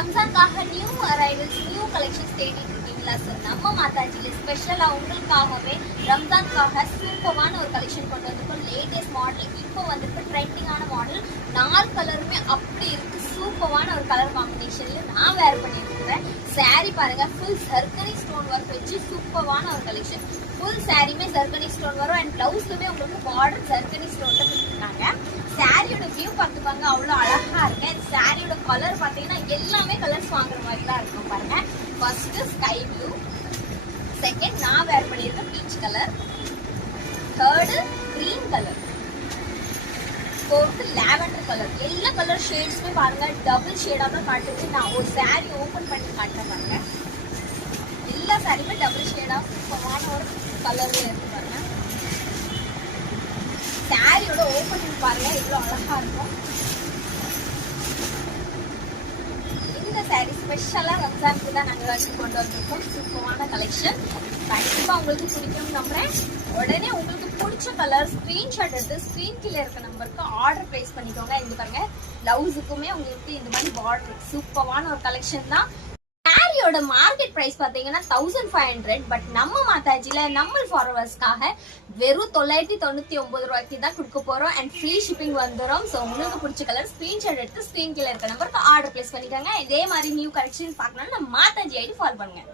ரம்ஜான்காக new arrivals new collections தேடிட்டு இருக்கீங்களா sir? நம்ம மாதாஜில ஸ்பெஷலா உங்களுக்காகவே ரம்ஜான்காக சூப்பரான ஒரு கலெக்ஷன் கொண்டு வந்திருக்கோம். லேட்டஸ்ட் மாடல் இப்போ வந்துட்டு ட்ரெண்டிங்கான மாடல். 4 கலருமே அப்படி இருக்கு. சூப்பரான ஒரு கலர் காம்பினேஷன்ல நான் வேர் பண்ணியிருக்கிறேன். சாரி பாருங்க, ஃபுல் சர்க்கரி ஸ்டோன் ஒர்க் வச்சு சூப்பரான ஒரு கலெக்ஷன். ஃபுல் சாரியுமே சர்க்கரி ஸ்டோன் வரும் அண்ட் பிளவுஸ்லுமே உங்களுக்கு பார்டர் சர்க்கரி ஸ்டோன்ல கொடுத்துருக்காங்க. சாரியோட வியூ பார்த்துப்பாங்க, அவ்வளோ அழகா இருக்கு. சாரியோட கலர் பார்த்தீங்கன்னா எல்லாமே கலர்ஸ் வாங்குற மாதிரி தான் இருக்கும் பாருங்க. ஃபர்ஸ்ட் ஸ்கை ப்ளூ, செகண்ட் நான் வேர் பண்ணியிருக்கேன் peach colour, third green colour, fourth lavender colour. எல்லா கலர் ஷேட்ஸுமே பாருங்க டபுள் ஷேடா தான் காட்டுது. நான் ஒரு சாரி ஓபன் பண்ணி காட்டுறேன் பாருங்க. எல்லா சாரியுமே டபுள் ஷேடா சூப்பரான ஒரு கலர்ல இருக்கு பாருங்க. சாரியோட ஓபனிங் பாருங்க எவ்வளவு அழகா இருக்கும். இந்த சாரி ஸ்பெஷலா ரம்ஜானுக்கு தான் நாங்க வச்சு கொண்டு வந்திருக்கோம். சூப்பரான கலெக்ஷன் கண்டிப்பா உங்களுக்கு பிடிக்கும் நம்புறேன். உடனே உங்களுக்கு பிடிச்ச கலர் ஸ்கிரீன்ஷாட் எடுத்து ஸ்கிரீன் கீழே இருக்க நம்பருக்கு ஆர்டர் பிளேஸ் பண்ணிக்கோங்க. இந்த பாருங்க பிளவுஸுக்குமே உங்களுக்கு இந்த மாதிரி பார்டர் சூப்பரான ஒரு கலெக்ஷன் தான். சாரியோட மார்க்கெட் பிரைஸ் பாத்தீங்கன்னா 1500, பட் நம்ம மாதாஜில நம்ம ஃபாலோவர்ஸ்க்காக வெறும் 999 ரூபாய்க்கு தான் கொடுக்க போறோம் அண்ட் ஃப்ரீ ஷிப்பிங் வந்துடும். ஸோ உங்களுக்கு பிடிச்ச கலர் ஸ்கிரீன்ஷாட் எடுத்து ஸ்கிரீன் கீழே இருக்க நம்பருக்கு ஆர்டர் பிளேஸ் பண்ணிக்கோங்க. இதே மாதிரி நியூ கலெக்ஷன் பார்க்கணும்னா நம்ம மாதாஜி ஐடி ஃபாலோ பண்ணுங்க.